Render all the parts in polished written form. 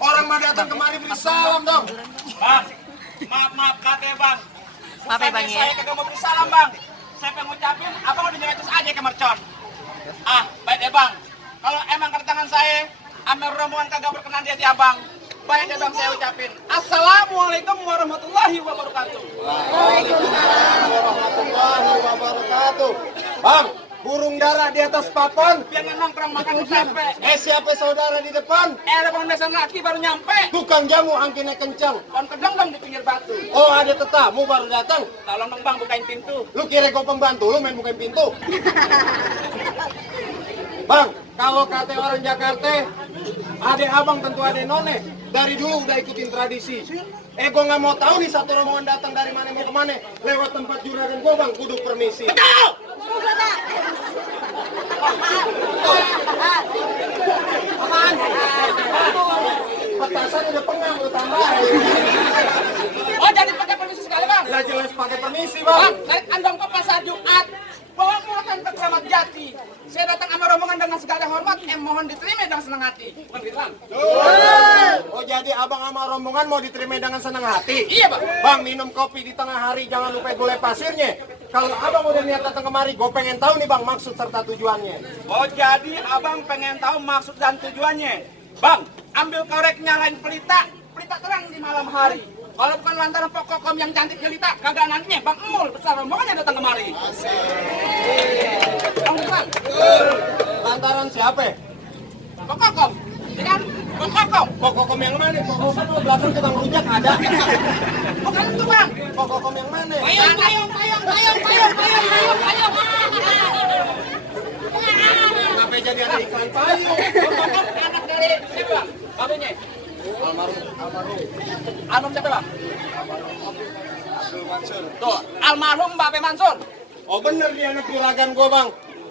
Orang mah datang kemari beri salam dong. Bang, maaf kakek bang. Maaf ya bang ya. Saya kagak mau beri salam bang. Saya pengen ngucapin, abang udah nyeletus aja ke mercon. Baik deh bang. Kalau emang kedatangan saya, amer rombongan kagak berkenan di hati abang. Baik deh bang, saya ucapin. Assalamualaikum warahmatullahi wabarakatuh. Waalaikumsalam warahmatullahi wabarakatuh. Bang, burung dara di atas papan. Biar nongkrong makan sampai. Siapa saudara di depan? Ada pengendasan laki baru nyampe. Tukang jamu angkinnya kencang. Pohon kedong dong di pinggir batu. Oh, ada tetamu baru datang. Tolong dong bang bukain pintu. Lu kira kau pembantu, lu main bukain pintu. Bang, kalau kata orang Jakarta, ade abang tentu ade none. Dari dulu udah ikutin tradisi. Gua nggak mau tahu nih satu rombongan datang dari mana mau kemana. Lewat tempat juragan gua bang, kudu permisi. Betul! Aman. Petasan udah pengang lu tambahin. Oh jadi pakai permisi sekali bang? Lah jelas pakai permisi Bang, bang. naik andong ke pasar Jumat. Bawa muatan ke Keramat Jati. Saya datang sama rombongan dengan segala hormat. Mohon diterima dengan senang hati. Bukan gitu bang? Oh jadi abang sama rombongan mau diterima dengan senang hati? Iya bang. Bang minum kopi di tengah hari jangan lupa gulai pasirnya. Kalau abang udah niat datang kemari, gue pengen tahu nih bang maksud serta tujuannya. Oh jadi abang pengen tahu maksud dan tujuannya. Bang, ambil korek nyalain pelita. Pelita terang di malam hari. Kalau bukan lantaran pokokom yang cantik jelita, kagak nantinya Bang Emul besar rombongannya datang kemari. Bang, bang. Lantaran siapa? Pokokom, ya kan? Pokokom. Pokokom yang mana? Pokokom lo belakang tukang rujak ada. Bukan itu bang. Pokokom yang mana? Payung. Kenapa jadi ada iklan payung? Pokokom anak dari siapa bang? Babenya. Almarhum. Almarhum siapa bang? Abdul Mansur. Tuh, almarhum Babe Mansur. Oh bener dia anak juragan gua bang.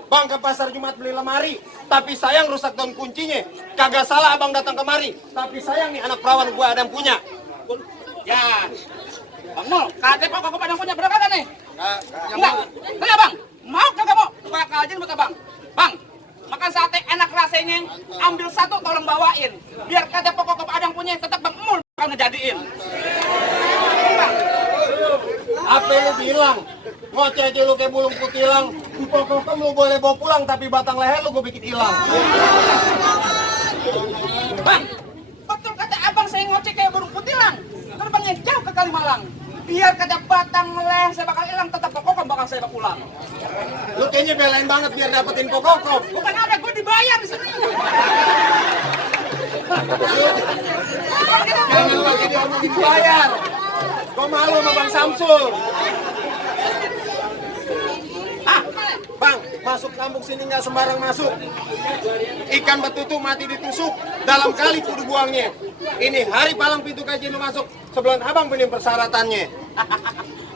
Bang ke pasar Jumat beli lemari, tapi sayang rusak daun kuncinya. Kagak salah abang datang kemari, tapi sayang nih anak perawan gua ada yang punya. Ya, Bang Mul, KTP kok pada punya berapa kan nih? Enggak. Enggak bang, mau kagak mau? Bakal aja buat abang. Bang, makan sate enak rasanya, ambil satu tolong bawain. Biar KTP kok ada yang punya, tetap Bang Mul bakal ngejadiin. Bang. Apa lu bilang? Ngoceh aja lu kayak bulung kutilang. Pokoknya lu boleh bawa pulang, tapi batang leher lu gua bikin hilang. Bang, betul kata abang saya ngoceh kayak burung kutilang. Terbangnya jauh ke Kalimalang. Biar kata batang leher saya bakal hilang, tetap kokokom bakal saya bawa pulang. Lu kayaknya belain banget biar dapetin kokokom. Bukan ada, gue dibayar di sini. Jangan pakai diomongin bayar. Gua malu sama Bang Samsul. Bang, masuk kampung sini nggak sembarang masuk. Ikan betutu mati ditusuk, dalam kali kudu buangnya. Ini hari palang pintu kaji lu masuk. Sebelum abang punya persyaratannya.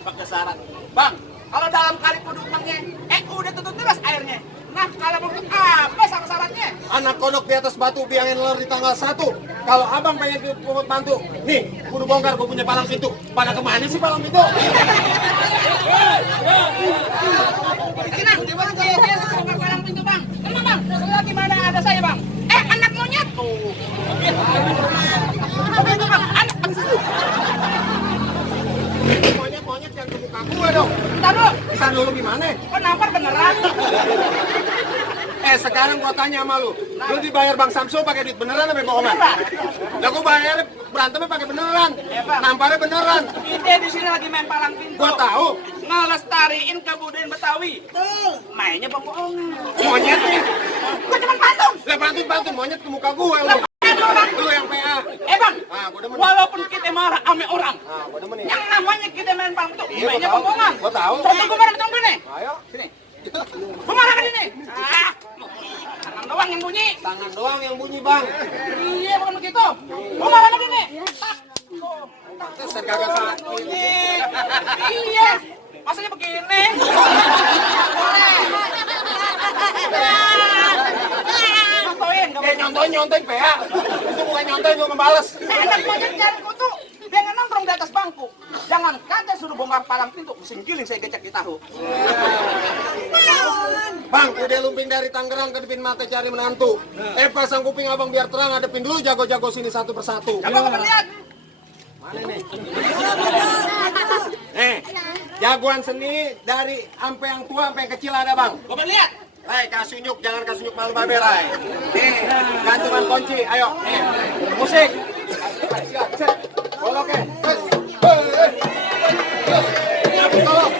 Pakai syarat. Bang, kalau dalam kali kudu buangnya, udah tutup terus airnya. Nah, kalau mau apa syarat-syaratnya? Anak kodok di atas batu biangin lor di tanggal 1. Kalau abang pengen ikut bantu, nih kudu bongkar gue punya palang pintu. Pada kemana sih palang pintu? Tenang, di bawah saya bongkar palang pintu bang. Kenapa bang? Sebelah gimana ada saya bang? Anak monyet. Apa itu bang? Anak Monyet yang ke muka gue dong. Ntar Dulu gimana? kok nampar beneran? Sekarang gua tanya sama lu dibayar Bang Samsul pakai duit beneran apa bohongan? Lah gua bayar berantemnya pakai beneran. Namparnya beneran. Kita di sini lagi main palang pintu. Gua tahu. Ngelestariin kebudayaan Betawi. Mainnya bohongan. Monyetnya. Gua cuma patung. Lah pantun monyet ke muka gua lu. Lu yang PA. Bang, Gua demen. walaupun kita marah ame orang, Gua demen nih. yang namanya kita main palang pintu, Iya, mainnya gua tahu. bohongan. Gua tahu. Contoh gua marah tunggu nih. Ayo. Sini. Gua marah kan ini. Tangan doang yang bunyi. Tangan doang yang bunyi, Bang. Iya, bukan begitu. Gua marah kan ini. Terus kagak salah. Iya. Masanya begini. Nyontoin PA. Itu bukan nyontoin, gua ngebales. Saya anak monyet cari kutu. Dia nggak nongkrong atas bangku. Jangan kata suruh bongkar palang pintu, mesin giling saya gecek di tahu. Bang, udah lumping dari Tangerang ke Depin Mata cari menantu. Pasang kuping abang biar terang, hadepin dulu jago-jago sini satu persatu. Coba kamu lihat. Mana nih? Jagoan seni dari ampe yang tua ampe yang kecil ada bang. Kamu lihat. Kasunyuk, jangan kasunyuk malu babe, Rai. Gantungan kunci, ayo. Musik. Bolok ya. Cabut tolong.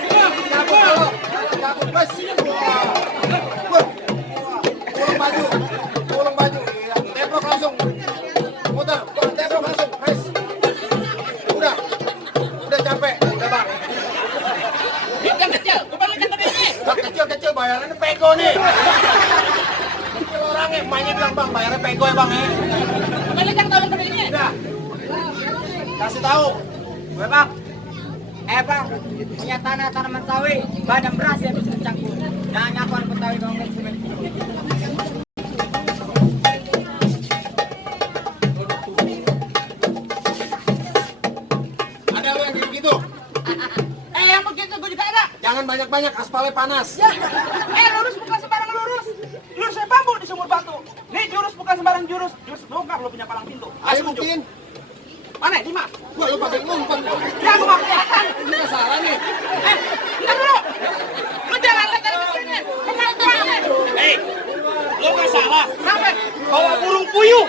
Cabut, bos. Pulung baju. Iya. Teprok langsung. Muter, teprok langsung. Bos. Udah capek. Udah bang. Yang kecil, kebalikan tadi ini. Kecil bayarannya pego nih. Kecil orangnya, emaknya bilang bang bayarnya pego ya bang ya. Kebalikan tahun tadi ini. Udah. Kasih tahu. Gue bang, bang, punya tanah tanaman sawi, badan beras yang bisa dicampur. Jangan nyakuan Betawi kalau nggak semen. Ada lu yang gitu? Yang begitu gue juga ada. Jangan banyak-banyak, aspalnya panas. Ya. Lurus bukan sembarang lurus. Lurus saya bambu di sumur batu. Nih jurus bukan sembarang jurus. Jurus bongkar lo punya palang pintu. Ayo buktiin. Mana? Di mana? Gua lupa pakai ngumpet. Ya aku mau kelihatan. Ini salah nih. Kita dulu. Lu jangan lihat dari sini. Kemana tuh? Lu nggak salah. Kenapa? Bawa burung puyuh.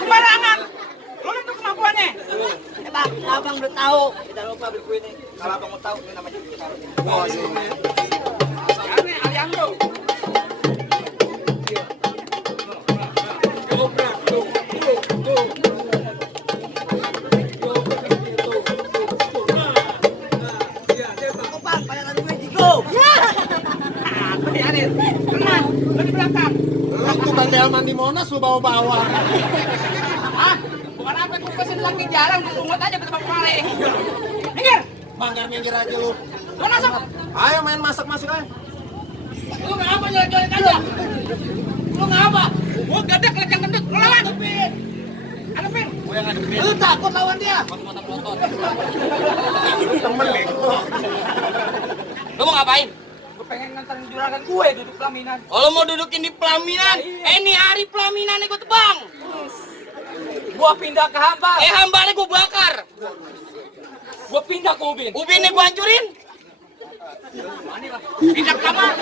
Sembarangan. Lu itu kemampuannya. Kita abang udah tahu, kita lupa beli kue ini. Kalau abang mau tahu, ini namanya kita taruh. Oh, sih. Ini Aliando. Bang, bayaran gue jigo. Aku di Aris. Tenang. Lu di belakang. Lu tukang delman di Monas lu bawa-bawa. Ah, bukan apa gue pesen lagi jarang, gue tunggu aja ke tempat kemarin. Minggir. Bang, jangan minggir aja lu. Lu masuk. Ayo main masuk aja. Lu nggak apa nyolek-nyolek aja. Lu nggak apa. Gua gede kelecang gendut. Lu lawan. Adepin. Gua yang ngadepin. Lu takut lawan dia. Temen nih. Lu mau ngapain? Gue pengen nganterin juragan gue duduk pelaminan. Oh, lo mau dudukin di pelaminan? Ini hari pelaminan gue tebang. Gua pindah ke Hambal. Hambalnya gue bakar. Gua pindah ke Ubin. Ubinnya gue hancurin. Pindah ke kamar.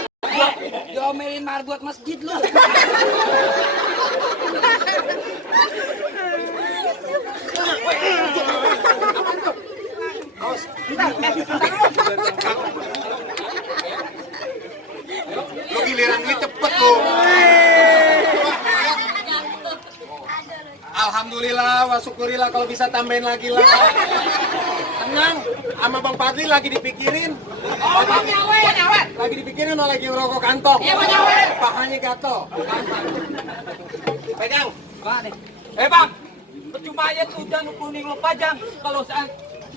Diomelin marbot masjid lu. Lu giliran ini cepet lu. Alhamdulillah, wa syukurillah kalau bisa tambahin lagi lah. Tenang, sama Bang Fadli lagi dipikirin. Oh, Bang Nyawe. Lagi dipikirin lagi ngerokok kantong. Iya, Bang Nyawe. Pahanya gatel. Pegang. Bang, percuma aja tuh jangan kuning lo pajang. Kalau saat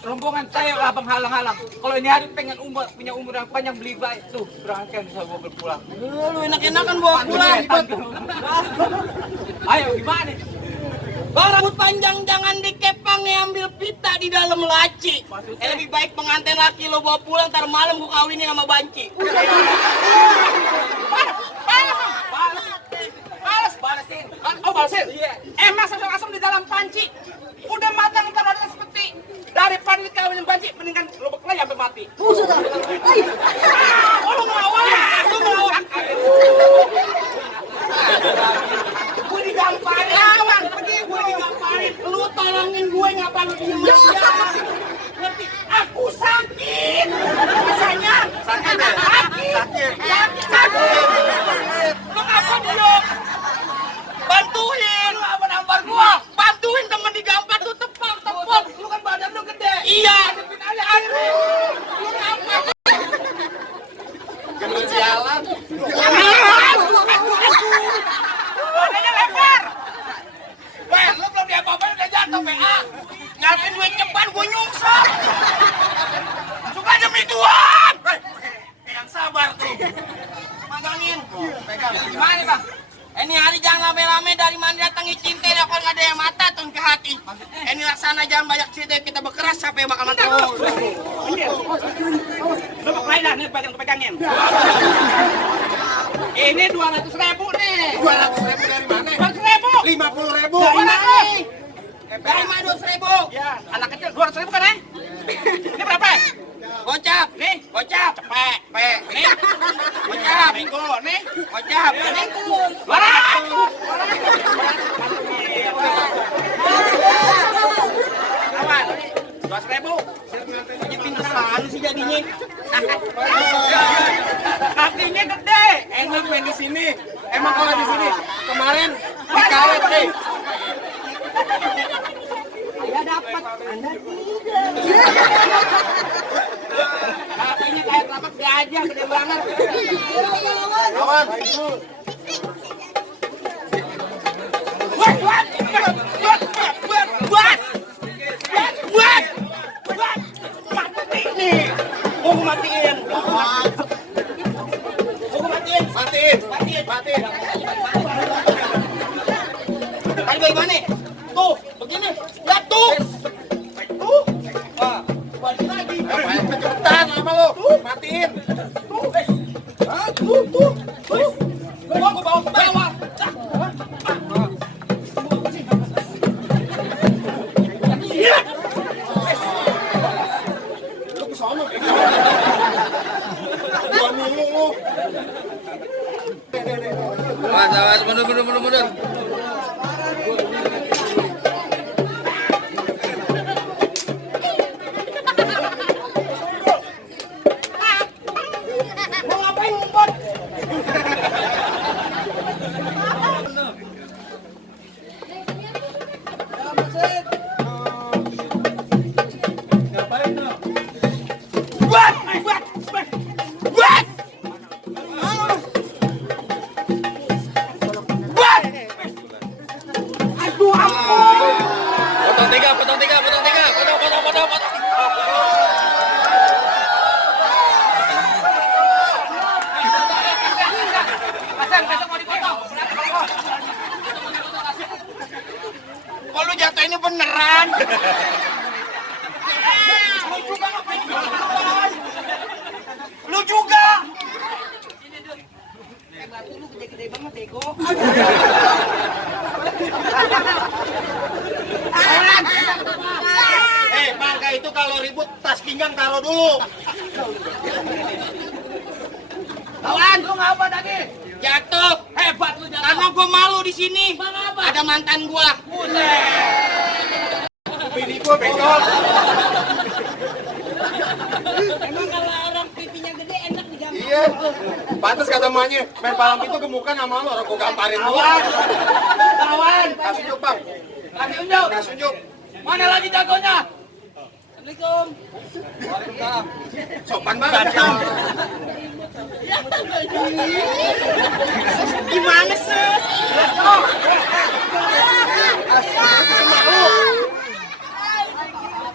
rombongan saya abang halang-halang. Kalau ini hari pengen punya umur yang panjang beli baik tuh berangkat bisa gue berpulang. Lu enak-enakan bawa pulang. Ayo gimana? Bang, rambut panjang jangan dikepang ya, ambil pita di dalam laci. Lebih baik pengantin laki lo bawa pulang, ntar malam gue kawinin sama banci. Balesin. Oh, balesin? Iya. Mas asam-asam di dalam panci. Udah matang ntar ada seperti. Daripada dikawinin panci, mendingan lo bekelai sampai mati. Oh, sudah. Oh, lu ngelawan. Gue digamparin. Lawan, pergi gue digamparin. Lu tolongin gue, ngapa lu diem aja? Ngerti? Aku sakit. Rasanya. Sakit. Lu ngapa diem? Bantuin. Lu apa nampar gua? Bantuin temen digampar tuh tepang. Lu kan badan lu gede. Iya. Hadepin aja air. Lu ngapa? Gendut jalan. Badannya lebar. Weh, lu belum diapa-apain udah jatuh, PA. Ngarepin gue cepat, gue nyungsep. Suka demi Tuhan. Yang sabar tuh. Magangin. Gimana, Bang? Ini hari jangan rame-rame dari mana datangi cinta ya kalau nggak ada yang mata turun ke hati. Ini laksana jangan banyak cerita kita berkeras sampai bakal mati. Lu lain nih pegangin. Ini 200.000 nih. 200.000 dari mana? 200.000. 50.000. Dari mana 200.000? Ya, anak kecil 200.000 kan, Ini berapa? Gocap, Nih, gocap, cepet, nih, gocap, minggu, nih, gocap, ini Wah! Kawan, 200.000. Ini pinter sekali sih jadinya. Kakinya gede. Enak main di sini. Emang kalau di sini kemarin dikawet deh. Saya dapat, Anda tidak. Kakinya kayak telapak gajah, gede banget. Kawan, Matiin. matiin. Tadi bagaimana? Tuh, begini. Lihat tuh. Tuh. Wah, balik lagi. Ngapain kejutan lama lo? Matiin. Tuh. Gua bawa ke bawah. Lu ke sono. Gua mulu lu. Awas, mundur. Mau ngapain ngumpet? Potong tiga. Potong. Hasan, besok mau dipotong. Kok lu jatuh ini beneran? Lu juga. Batu lu gede-gede banget, Ego. Bangka itu kalau ribut tas pinggang taruh dulu. Kawan, lu ngapa tadi? Jatuh. Hebat lu jatuh. Karena gua malu di sini. Ada mantan gua. Bini gua bengkok. Emang kalau orang pipinya gede enak digambar. Iya. Pantes kata emaknya, main palang itu gemukan sama lu, orang gua gamparin lu. Kawan, Kasih unjuk, Bang. kasih unjuk. Kasih unjuk. Mana lagi jagonya? Assalamualaikum. Sopan banget. Gimana sih?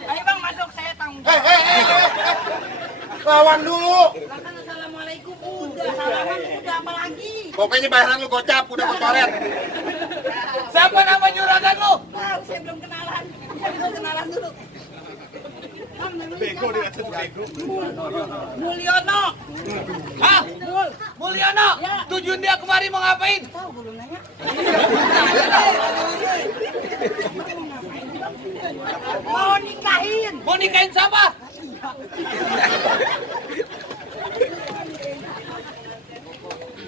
Ayo bang masuk, saya tanggung. Lawan dulu. Kan assalamualaikum udah, salaman udah apa lagi? Pokoknya bayaran lu gocap, udah gua coret. Siapa nama juragan lu? Tahu saya belum kenalan. Saya belum kenalan dulu. Bego dia bego. Mulyono. Hah? Mulyono? Ya. Tujuan dia kemari mau ngapain? Tahu belum nanya? Mau nikahin. Mau nikahin siapa?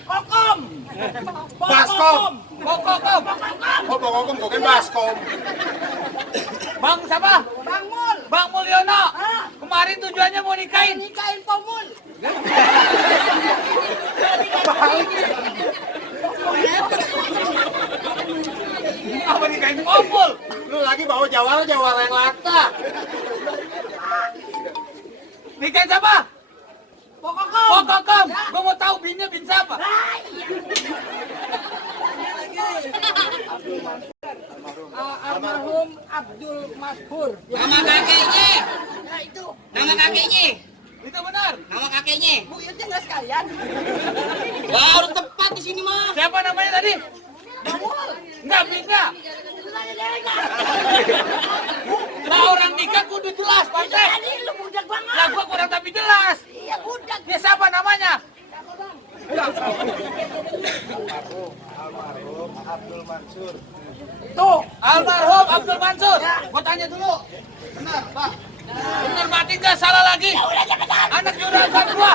Kokom. Baskom. Kokom. Oh, bokong, bukan baskom. Bang siapa? Bang Mul. Bang Mulyono. Ah. Kemarin tujuannya mau nikahin. Nikahin Pomul. Apa nikahin kumpul? Lu lagi bawa jawara yang lata. Nikahin siapa? Pokokom. Kokom. Gua mau tahu binnya bin siapa? Almarhum Abdul Masbur. Nama kakeknya. Ya itu. Nama kakeknya. Itu benar. Nama kakeknya. Bu Yusnya nggak sekalian. Wah, udah tepat di sini mah. Siapa namanya tadi? Enggak bisa. Lah orang nikah kudu jelas, Pak. Jadi lu budak banget. Lah gua kurang tapi jelas. Iya budak. Dia siapa namanya? Almarhum Abdul Mansur. Tuh, almarhum Abdul Mansur. Gua tanya dulu. Benar, Pak. Benar berarti enggak salah lagi. Anak juragan gua.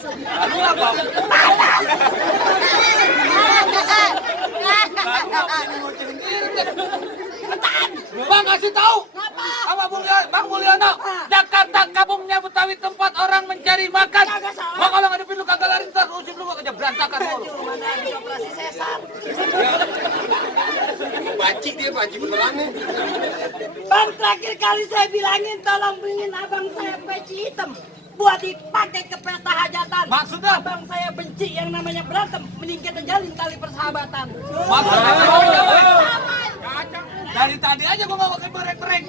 Lalu apa? Bang kasih tahu sama Bang Mulyono, Jakarta kampungnya Betawi tempat orang mencari makan. Bang kalau ngadepin lu kagak lari ntar usip lu aja berantakan mulu. Banci dia, banci beneran nih. Bang terakhir kali saya bilangin tolong beliin abang saya peci hitam buat dipakai ke pesta hajatan. Maksudnya? Abang saya benci yang namanya berantem, mending kita jalin tali persahabatan. Maksudnya dari tadi aja gua nggak pakai berek-berek.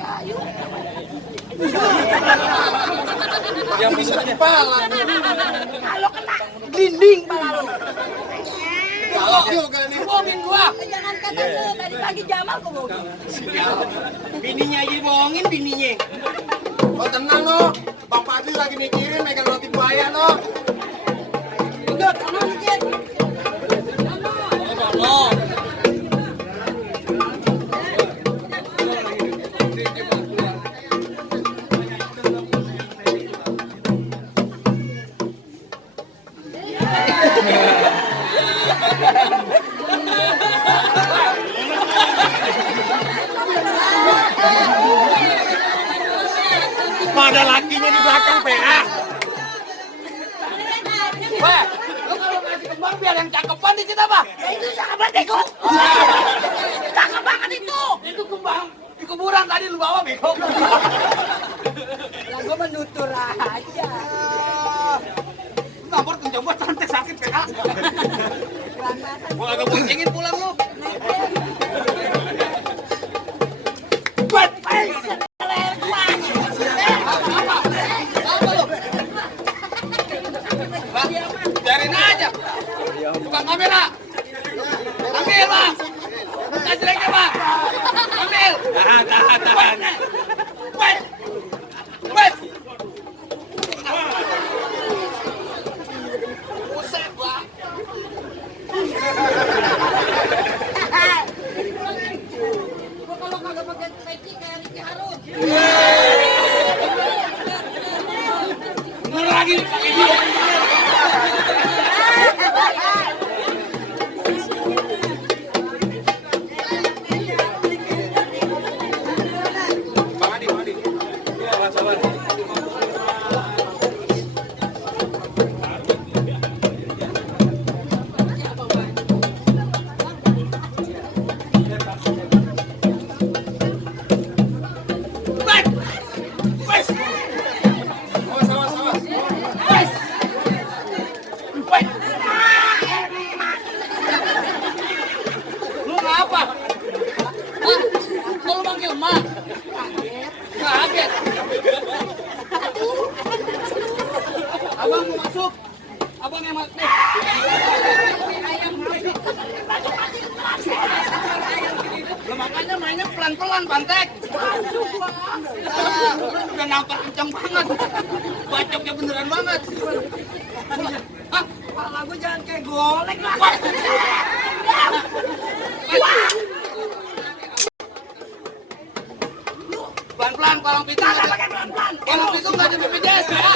Yang bisa di kepala. Kalau kena dinding pala lu. Kalau juga nih. Bohongin gua. Jangan kata lu tadi pagi Jamal kok bohong. Bininya aja bohongin bininya. Oh tenang no, Bang Fadli lagi mikirin megang roti buaya no. Udah, kamu mikir. Ada lakinya di belakang PA. Wah, lu kalau ngasih kembang biar yang cakepan dikit apa? Ya itu sangat bego. Cakep banget itu. Itu kembang di kuburan tadi lu bawa bego. Lah gua menutur aja. Nampor kencang cantik sakit PA. Gua agak boncengin pulang lu. Buat pengen leher gua. Biarin aja. Bukan kamera. Ambil, Bang. Bukan jeleknya, Bang. Ambil. Tahan. Wait. Buset, Bang. Gua kalau kagak pakai peci kayak Ricky Harun. Bener lagi pakai dia. Lu ngapa? Hah? Kok lu manggil emak? Kaget. Abang mau masuk. Abang yang masuk. Lu makanya mainnya pelan-pelan, Pantek. Udah nampar kencang banget. Bacoknya beneran banget. Hah? Kepala gua jangan kayak golek lah. Pelan-pelan, palang pintu. Palang pintu nggak ada BPJS, ya?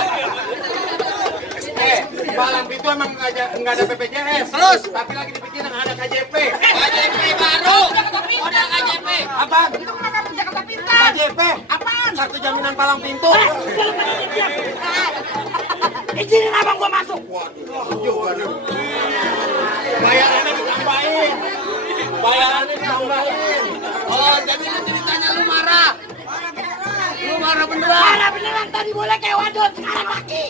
Palang Pintu emang nggak ada BPJS. Terus? Tapi lagi dipikirin ada KJP. KJP baru. Udah KJP. Apaan? Itu kenapa harus Jakarta Pintar? KJP. Apaan? Kartu jaminan palang pintu. Izinin abang gua masuk. Waduh. Bayarannya ditambahin. Oh, jadi lu ceritanya lu marah. Lu marah beneran. Parah beneran tadi boleh kayak wadon, sekarang laki.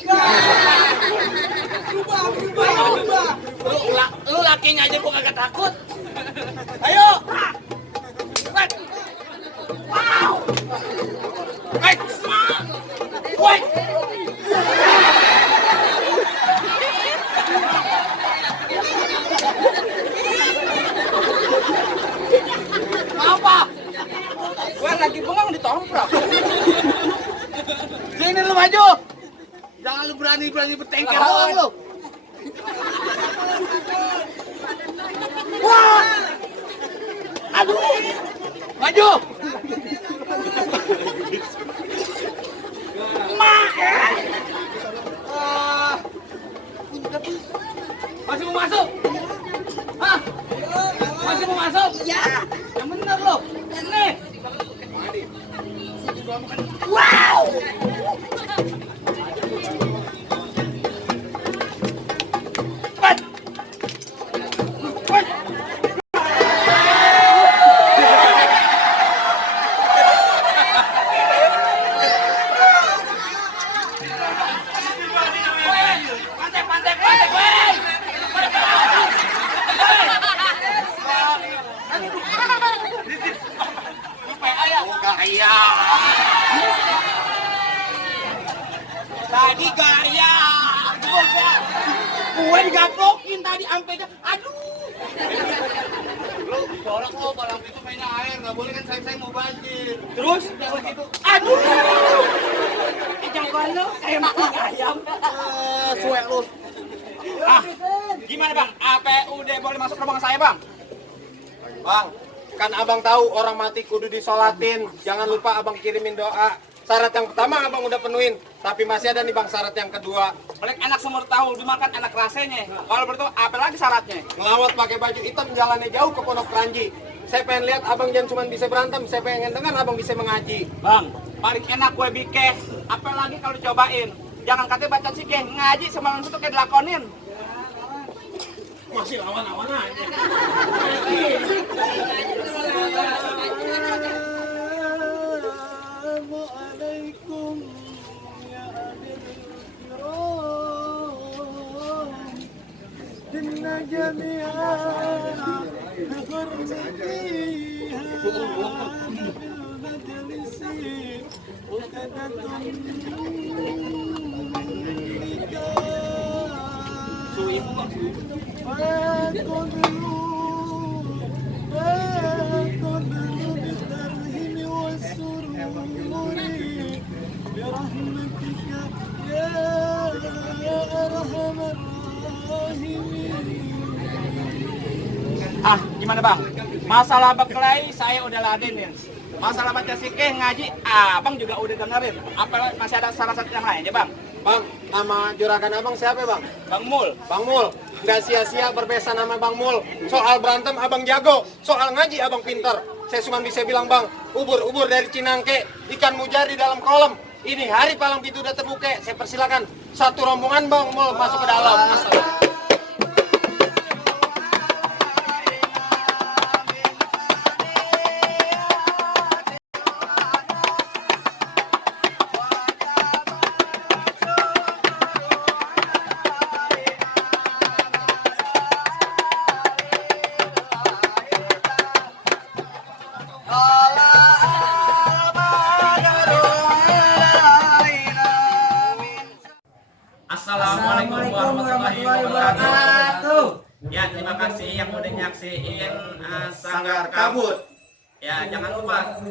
Berubah. Lu lakinya aja gua kagak takut. Ayo. Wait. Wow. Wait. Wait. Kan lagi bengong ditomprak. Sini lu maju. Jangan lu berani-berani bertengkar doang lu. Wah. Aduh. Maju. Masih mau masuk? Hah? Masih mau masuk? Ya. Yang bener lo. Ini. Wow. Cepat. Cepat. Pantai. Tadi gaya. Gue digapokin tadi sampai aduh. Lu jorok lo balang itu mainnya air, nggak boleh kan saya mau banjir. Terus begitu. Aduh. Jangan lo kayak makan ayam. Suwe lu. Ah, gimana bang? Apa udah boleh masuk rombongan saya bang? Bang, kan abang tahu orang mati kudu disolatin. Jangan lupa abang kirimin doa. Syarat yang pertama abang udah penuhin, tapi masih ada nih bang syarat yang kedua. Boleh enak semur tahu, dimakan enak rasanya. Kalau berarti apa lagi syaratnya? Ngelawat pakai baju hitam, jalannya jauh ke Pondok Keranji. Saya pengen lihat abang jangan cuma bisa berantem, saya pengen dengar abang bisa mengaji. Bang, paling enak kue bike. Apalagi kalau dicobain. Jangan katanya baca sikeh, ngaji sama itu kayak dilakonin. Masih lawan-lawan aja. Assalamualaikum ya hadir kiram inna jami'an bihurmatiha bil majlisi ukadatun Ah, gimana bang? Masalah berkelahi saya udah ladenin. Masalah baca sikeh ngaji, abang juga udah dengerin. Apa masih ada salah satu yang lain ya bang? Bang, nama juragan abang siapa bang? Bang Mul. Bang Mul, nggak sia-sia berbesan nama Bang Mul. Soal berantem abang jago, soal ngaji abang pinter. Saya cuma bisa bilang bang, ubur-ubur dari Cinangke, ikan mujar di dalam kolam. Ini hari palang pintu udah terbuka, saya persilakan satu rombongan Bang Mul masuk ke dalam. Assalamualaikum warahmatullahi wabarakatuh. Ya, terima kasih yang udah nyaksiin Sanggar Kabut. Ya, jangan lupa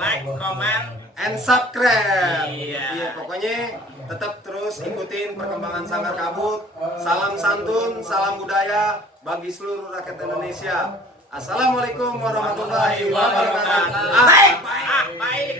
like, comment, And subscribe. Iya. Pokoknya tetap terus ikutin perkembangan Sanggar Kabut. Salam santun, salam budaya bagi seluruh rakyat Indonesia. Assalamualaikum warahmatullahi wabarakatuh. baik.